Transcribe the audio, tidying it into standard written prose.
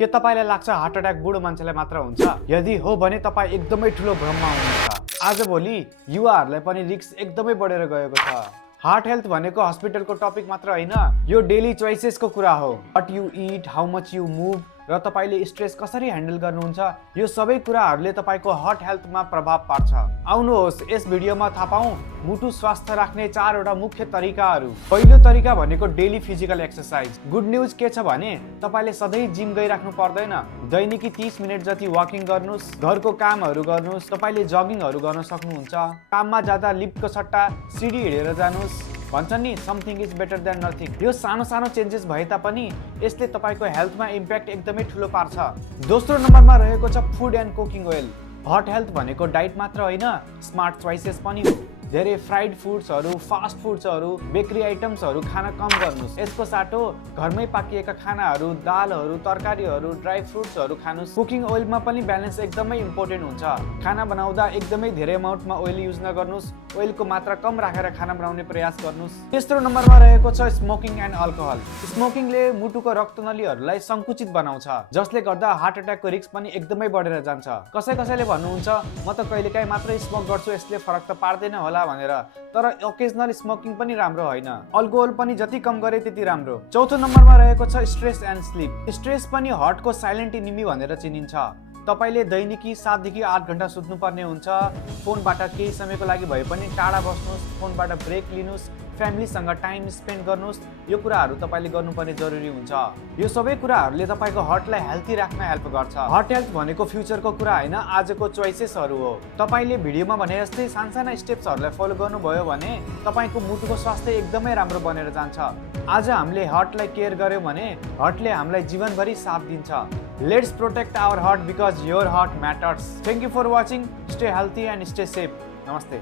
के तपाईलाई लाग्छ हार्ट अट्याक बुढो मान्छेलाई मात्र हुन्छ? यदि हो भने तपाई एकदमै ठुलो भ्रममा हुनुहुन्छ। आजभोलि युवाहरूलाई पनि रिस्क एकदमै बढेर गएको छ। हार्ट हेल्थ भनेको हस्पिटलको टपिक मात्र होइन, यो डेली चोइसेसको कुरा हो। What you it, how much you move र तपाईले स्ट्रेस कसरी ह्यान्डल गर्नुहुन्छ, यो सबै कुराहरूले तपाईको हार्ट हेल्थमा प्रभाव पार्छ। आउनुहोस् यस भिडियोमा थाहा पाऊँ मुटु स्वास्थ्य राख्ने 4 वटा मुख्य तरिकाहरू। पहिलो तरिका भनेको daily physical exercise. Good news के छ भने तपाईले सधैँ जिम गइराख्नु पर्दैन। दैनिकी 30 मिनेट जति वाकिङ गर्नुस्, घरको कामहरू गर्नुस्, तपाईले जगिङहरू गर्न सक्नुहुन्छ। काममा जाँदा लिफ्टको सट्टा सिडी हिँडेर जानुस्। भन्छन् नि something is better than nothing. यो सानो सानो चेन्जेस भए तापनि यसले तपाईको हेल्थमा इम्प्याक्ट एकदमै ठुलो पार्छ। दोस्रो नम्बरमा रहेको छ food and cooking oil. Heart health भनेको डाइट मात्र होइन, स्मार्ट चोइसेस पनि हो। धेरै फ्राइड फुड्सहरू, फास्ट फुड्सहरू, बेकरी आइटम्सहरू खान कम गर्नुस्। यसको साटो घरमै पाकिएका खानाहरू, दालहरू, तरकारीहरू, ड्राई फ्रुट्सहरू खानुस्। कुकिङ ओइलमा पनि ब्यालेन्स एकदमै इम्पोर्टेन्ट हुन्छ। खाना बनाउँदा एकदमै धेरै अमाउन्टमा ओइल युज नगर्नुस्। ओइलको मात्रा कम राखेर खाना बनाउने प्रयास गर्नुस्। तेस्रो नम्बरमा रहेको छ स्मोकिङ एन्ड अल्कोहल। स्मोकिङले मुटुको रक्तनलीहरूलाई सङ्कुचित बनाउँछ, जसले गर्दा हार्ट अट्याकको रिस्क पनि एकदमै बढेर जान्छ। कसैले भन्नुहुन्छ म त कहिलेकाहीँ मात्रै स्मोक गर्छु, यसले फरक त पार्दैन होला भनेर, तर ओकेजनल स्मोकिङ पनि राम्रो होइन। अल्कोहल पनि जति कम गरे त्यति राम्रो। चौथो नम्बरमा रहेको छ स्ट्रेस एन्ड स्लिप। स्ट्रेस पनि हार्टको साइलेन्ट इनिमी भनेर चिनिन्छ। तपाईले दैनिकी 7 देखि 8 घण्टा सुत्नुपर्ने हुन्छ। फोनबाट केही समयको लागि भए पनि टाढा बस्नुस्, फोनबाट ब्रेक लिनुस्, फ्यामिलीसँग टाइम स्पेन्ड गर्नुस्। यो कुराहरू तपाईले गर्नुपर्ने जरुरी हुन्छ। यो सबै कुराहरूले तपाईको हार्टलाई हेल्थी राख्न हेल्प गर्छ। हार्ट हेल्थ भनेको फ्युचरको कुरा होइन, आजको चोइसेसहरू हो। तपाईले भिडियोमा भने जस्तै सानसाना स्टेप्सहरूलाई फलो गर्नुभयो भने तपाईको मुटुको स्वास्थ्य एकदमै राम्रो बनेर जान्छ। आज हामीले हार्टलाई केयर गर्यौं भने हार्टले हामीलाई जीवनभरि साथ दिन्छ। Let's protect our heart because your heart matters. Thank you for watching. Stay healthy and stay safe. नमस्ते।